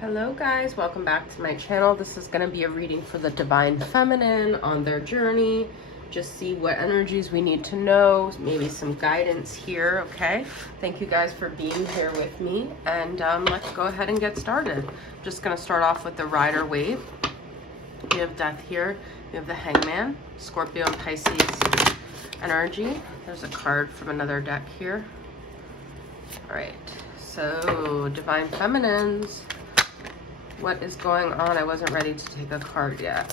Hello guys, welcome back to my channel. This is going to be a reading for the Divine Feminine on their journey. Just see what energies we need to know, maybe some guidance here, okay? Thank you guys for being here with me, and let's go ahead and get started. I'm just going to start off with the Rider Waite. We have Death here. We have the Hangman, Scorpio and Pisces energy. There's a card from another deck here. All right, so Divine Feminines. What is going on? I wasn't ready to take a card yet.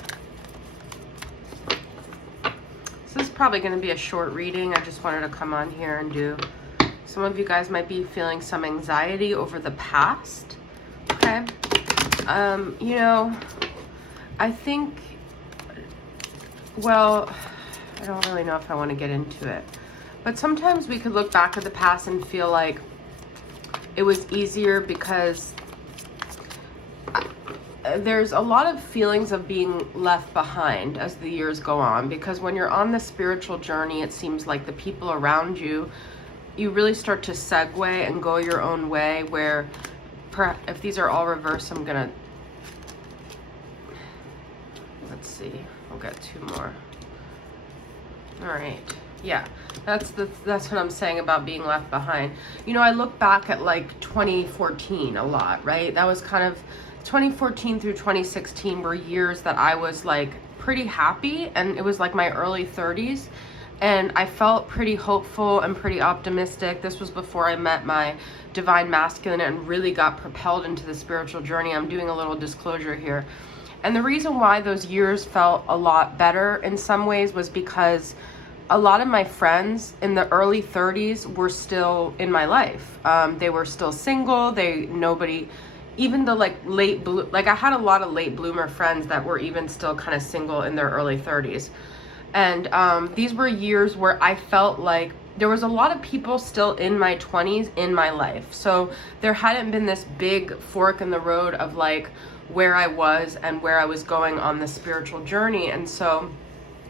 This is probably going to be a short reading. I just wanted to come on here and do. Some of you guys might be feeling some anxiety over the past. Okay. You know, I think, well, I don't really know if I want to get into it. But sometimes we could look back at the past and feel like it was easier because there's a lot of feelings of being left behind as the years go on, because when you're on the spiritual journey, it seems like the people around you, you really start to segue and go your own way, where if these are all reversed, I'm gonna, let's see, we'll get two more. All right, yeah, that's what I'm saying about being left behind. You know, I look back at like 2014 a lot, right? That was kind of 2014 through 2016 were years that I was like pretty happy, and it was like my early 30s, and I felt pretty hopeful and pretty optimistic. This was before I met my divine masculine and really got propelled into the spiritual journey. I'm doing a little disclosure here. And the reason why those years felt a lot better in some ways was because a lot of my friends in the early 30s were still in my life. They were still single. Even the like I had a lot of late bloomer friends that were even still kind of single in their early 30s. And these were years where I felt like there was a lot of people still in my 20s in my life. So there hadn't been this big fork in the road of like where I was and where I was going on the spiritual journey. And so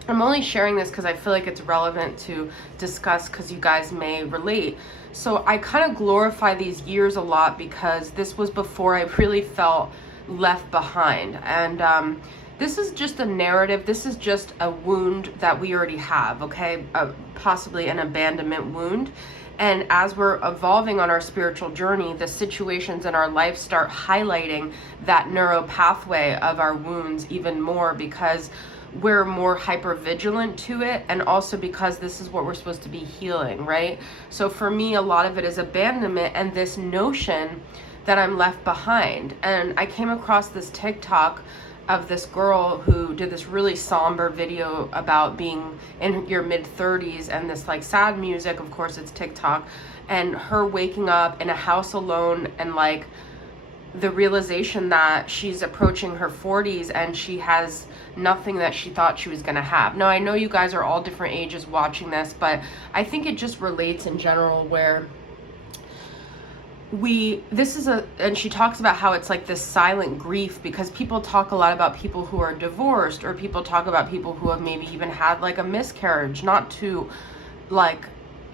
I'm only sharing this because I feel like it's relevant to discuss, because you guys may relate. So I kind of glorify these years a lot because this was before I really felt left behind. And this is just a narrative. This is just a wound that we already have, okay? Possibly an abandonment wound. And as we're evolving on our spiritual journey, the situations in our life start highlighting that neural pathway of our wounds even more, because we're more hyper vigilant to it, and also because this is what we're supposed to be healing, right? So for me, a lot of it is abandonment and this notion that I'm left behind. And I came across this TikTok of this girl who did this really somber video about being in your mid 30s and this like sad music, of course it's TikTok, and her waking up in a house alone, and like the realization that she's approaching her 40s and she has nothing that she thought she was going to have. Now, I know you guys are all different ages watching this, but I think it just relates in general, where and she talks about how it's like this silent grief, because people talk a lot about people who are divorced, or people talk about people who have maybe even had like a miscarriage, not to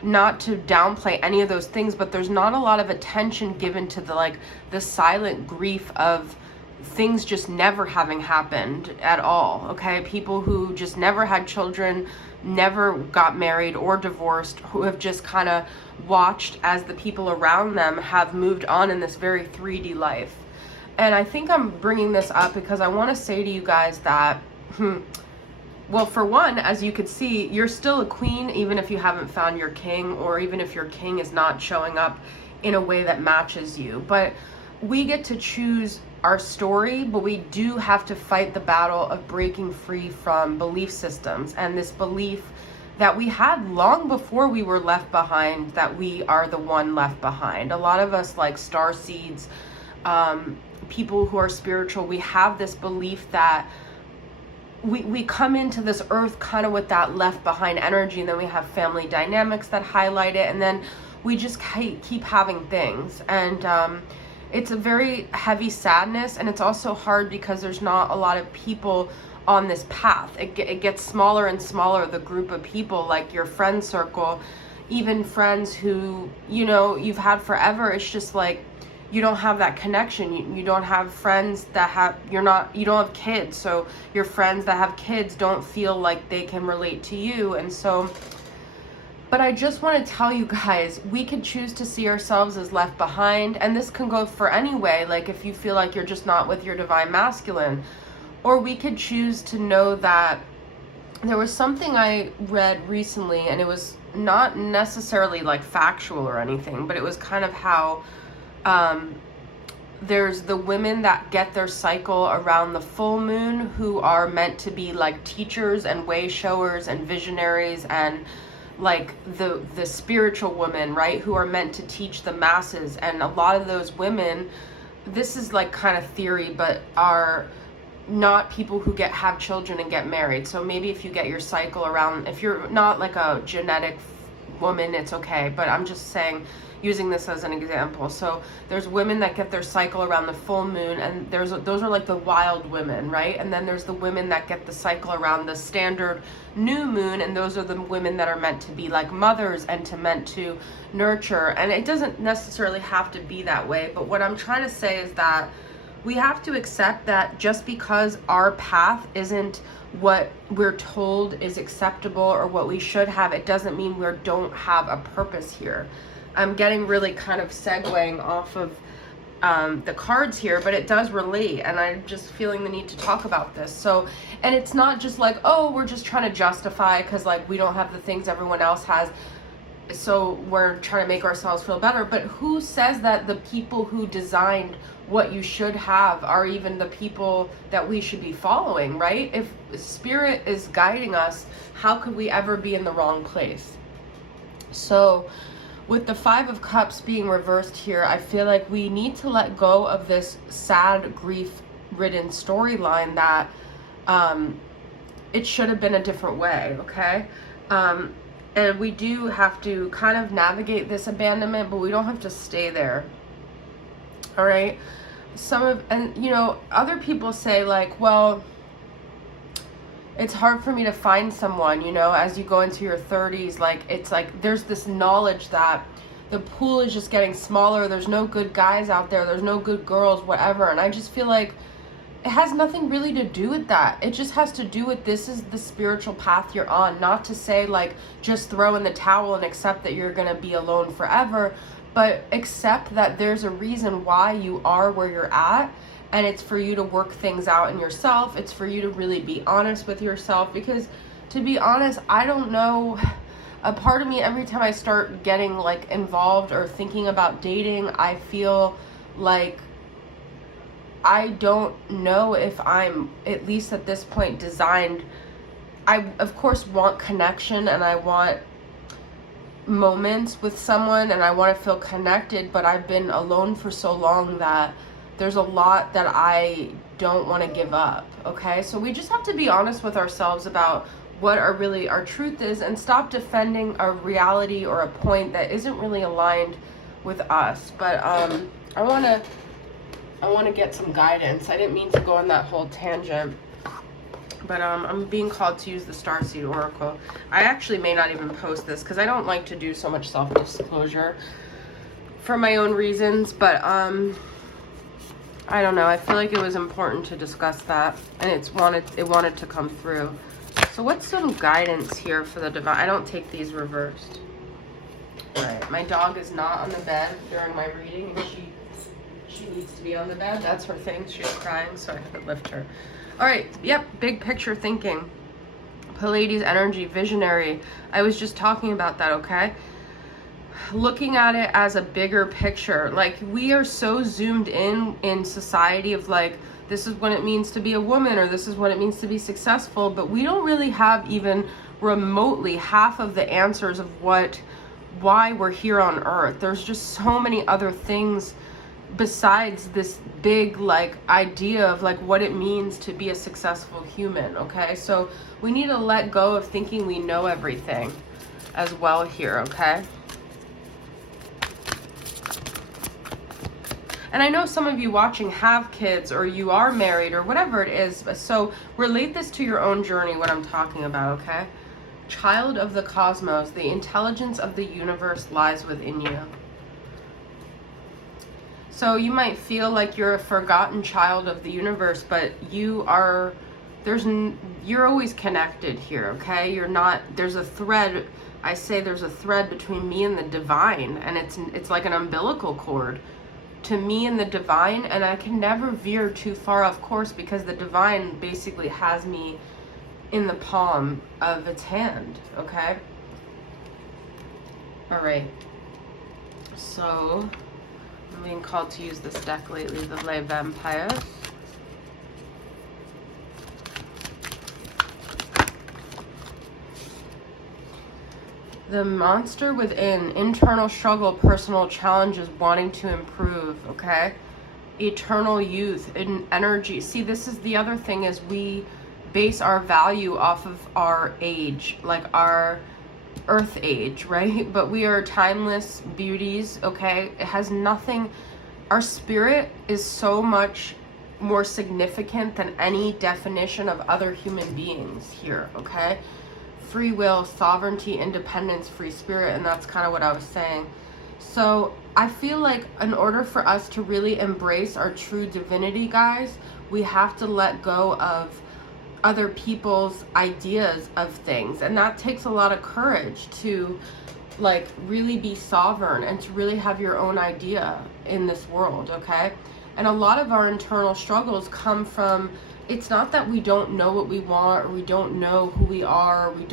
downplay any of those things, but there's not a lot of attention given to the silent grief of things just never having happened at all, okay? People who just never had children, never got married or divorced, who have just kind of watched as the people around them have moved on in this very 3D life. And I think I'm bringing this up because I want to say to you guys that well, for one, as you could see, you're still a queen even if you haven't found your king, or even if your king is not showing up in a way that matches you. But we get to choose our story, but we do have to fight the battle of breaking free from belief systems and this belief that we had long before we were left behind, that we are the one left behind. A lot of us, like star seeds, people who are spiritual, we have this belief that we come into this earth kind of with that left behind energy, and then we have family dynamics that highlight it, and then we just keep having things. And it's a very heavy sadness, and it's also hard because there's not a lot of people on this path. It gets smaller and smaller, the group of people, like your friend circle, even friends who, you know, you've had forever. It's just like you don't have that connection. You don't have friends that have, you don't have kids. So your friends that have kids don't feel like they can relate to you. And so, but I just want to tell you guys, we could choose to see ourselves as left behind. And this can go for any way. Like if you feel like you're just not with your divine masculine, or we could choose to know that there was something I read recently, and it was not necessarily like factual or anything, but it was kind of how there's the women that get their cycle around the full moon, who are meant to be like teachers and way showers and visionaries, and like the spiritual women, right, who are meant to teach the masses. And a lot of those women, this is like kind of theory, but are not people who have children and get married. So maybe if you get your cycle around, if you're not like a genetic woman, it's okay, but I'm just saying, using this as an example. So there's women that get their cycle around the full moon, and those are like the wild women, right? And then there's the women that get the cycle around the standard new moon, and those are the women that are meant to be like mothers and meant to nurture. And it doesn't necessarily have to be that way, but what I'm trying to say is that we have to accept that just because our path isn't what we're told is acceptable or what we should have, it doesn't mean we don't have a purpose here. I'm getting really kind of segueing off of the cards here, but it does relate, and I'm just feeling the need to talk about this. So, and it's not just like, oh, we're just trying to justify because like we don't have the things everyone else has, so we're trying to make ourselves feel better. But who says that the people who designed what you should have are even the people that we should be following, right? If spirit is guiding us, how could we ever be in the wrong place? So with the Five of Cups being reversed here, I feel like we need to let go of this sad, grief-ridden storyline that it should have been a different way, okay? And we do have to kind of navigate this abandonment, but we don't have to stay there, all right? And you know, other people say like, well, it's hard for me to find someone, you know, as you go into your 30s, like, it's like, there's this knowledge that the pool is just getting smaller. There's no good guys out there. There's no good girls, whatever. And I just feel like it has nothing really to do with that. It just has to do with, this is the spiritual path you're on. Not to say like, just throw in the towel and accept that you're going to be alone forever, but accept that there's a reason why you are where you're at. And it's for you to work things out in yourself. It's for you to really be honest with yourself. Because to be honest, I don't know, a part of me, every time I start getting like involved or thinking about dating, I feel like I don't know if I'm, at least at this point, designed. I of course want connection, and I want moments with someone, and I want to feel connected, but I've been alone for so long that there's a lot that I don't want to give up, okay? So we just have to be honest with ourselves about what our truth is, and stop defending a reality or a point that isn't really aligned with us. But I want to get some guidance. I didn't mean to go on that whole tangent, but I'm being called to use the Starseed Oracle. I actually may not even post this because I don't like to do so much self-disclosure for my own reasons, but I don't know. I feel like it was important to discuss that, and it wanted to come through. So what's some guidance here for the divine? I don't take these reversed. All right. My dog is not on the bed during my reading, and she needs to be on the bed. That's her thing. She's crying, so I had to lift her. All right. Yep. Big picture thinking. Pleiades energy, visionary. I was just talking about that, okay? Looking at it as a bigger picture. Like, we are so zoomed in society of like, this is what it means to be a woman, or this is what it means to be successful, but we don't really have even remotely half of the answers of why we're here on earth. There's just so many other things besides this big like idea of like what it means to be a successful human, okay? So we need to let go of thinking we know everything as well here, okay? And I know some of you watching have kids, or you are married, or whatever it is. So relate this to your own journey, what I'm talking about, okay? Child of the cosmos, the intelligence of the universe lies within you. So you might feel like you're a forgotten child of the universe, but you are, you're always connected here, okay? You're not, there's a thread, I say there's a thread between me and the divine, and it's like an umbilical cord to me and the divine, and I can never veer too far off course because the divine basically has me in the palm of its hand, okay? All right. So, I'm being called to use this deck lately, the Les Vampires. The monster within, internal struggle, personal challenges, wanting to improve, okay? Eternal youth and energy. See, this is the other thing, is we base our value off of our age, like our earth age, right? But we are timeless beauties, okay? It has nothing, our spirit is so much more significant than any definition of other human beings here, okay? Free will, sovereignty, independence, free spirit, and that's kind of what I was saying. So I feel like in order for us to really embrace our true divinity, guys, we have to let go of other people's ideas of things, and that takes a lot of courage to like really be sovereign and to really have your own idea in this world, okay? And a lot of our internal struggles come from, it's not that we don't know what we want, or we don't know who we are, or we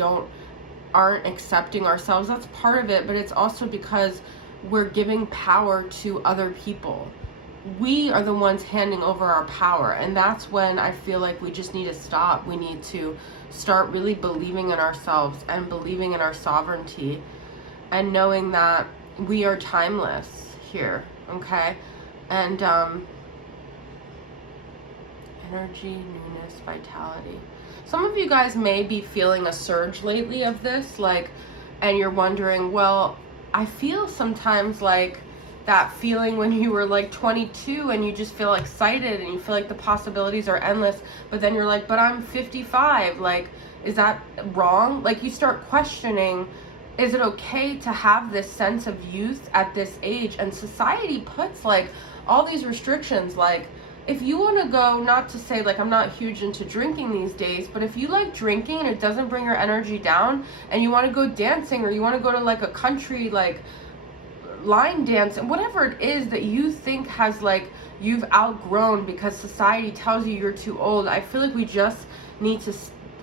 aren't accepting ourselves. That's part of it, but it's also because we're giving power to other people. We are the ones handing over our power, and that's when I feel like we just need to stop. We need to start really believing in ourselves and believing in our sovereignty and knowing that we are timeless here, okay? And energy, newness, vitality. Some of you guys may be feeling a surge lately of this, like, and you're wondering, well, I feel sometimes like that feeling when you were like 22 and you just feel excited and you feel like the possibilities are endless, but then you're like, but I'm 55, like, is that wrong? Like, you start questioning, is it okay to have this sense of youth at this age? And society puts like all these restrictions, like, if you want to go, not to say like I'm not huge into drinking these days, but if you like drinking and it doesn't bring your energy down, and you want to go dancing, or you want to go to like a country like line dance, and whatever it is that you think has like you've outgrown because society tells you you're too old, I feel like we just need to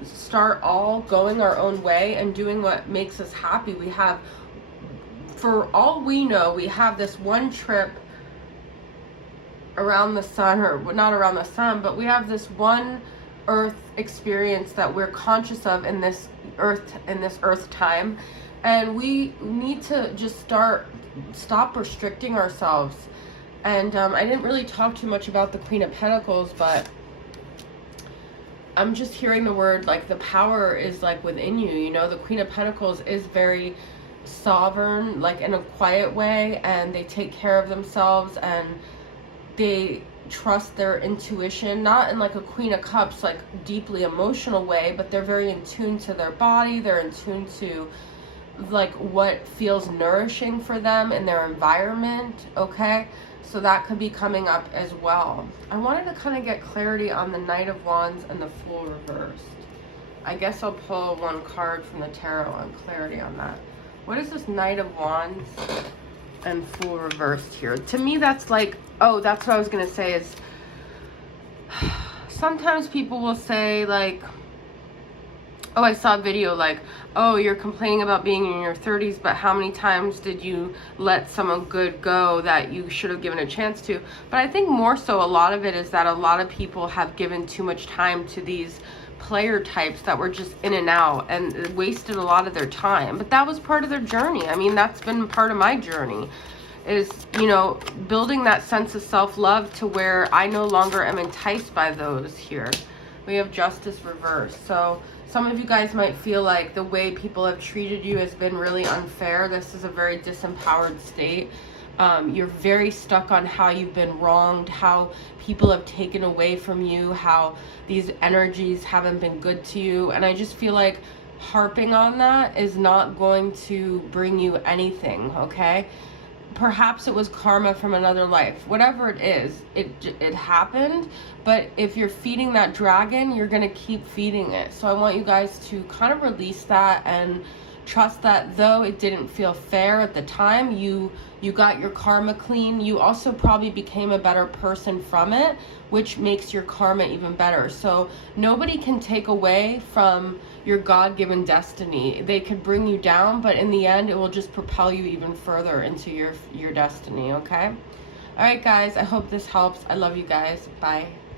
start all going our own way and doing what makes us happy. We have, for all we know, we have this one trip around the sun, or not around the sun, but we have this one earth experience that we're conscious of in this earth time, and we need to just stop restricting ourselves. And I didn't really talk too much about the Queen of Pentacles, but I'm just hearing the word like the power is like within you, you know. The Queen of Pentacles is very sovereign, like in a quiet way, and they take care of themselves, and they trust their intuition, not in like a Queen of Cups, like deeply emotional way, but they're very in tune to their body. They're in tune to like what feels nourishing for them in their environment, okay? So that could be coming up as well. I wanted to kind of get clarity on the Knight of Wands and the Fool reversed. I guess I'll pull one card from the tarot on clarity on that. What is this Knight of Wands and Fool reversed here? To me, that's like, oh, that's what I was gonna say is, sometimes people will say like, oh, I saw a video like, oh, you're complaining about being in your 30s, but how many times did you let someone good go that you should have given a chance to? But I think more so a lot of it is that a lot of people have given too much time to these player types that were just in and out and wasted a lot of their time. But that was part of their journey. I mean, that's been part of my journey, is, you know, building that sense of self-love to where I no longer am enticed by those here. We have Justice reversed. So some of you guys might feel like the way people have treated you has been really unfair. This is a very disempowered state. You're very stuck on how you've been wronged, how people have taken away from you, how these energies haven't been good to you. And I just feel like harping on that is not going to bring you anything, okay? perhaps it was karma from another life. Whatever it is, it happened. But if you're feeding that dragon, you're going to keep feeding it. So I want you guys to kind of release that and trust that though it didn't feel fair at the time, you got your karma clean. You also probably became a better person from it, which makes your karma even better. So nobody can take away from your God-given destiny. They could bring you down, but in the end, it will just propel you even further into your destiny, okay? All right, guys, I hope this helps. I love you guys. Bye.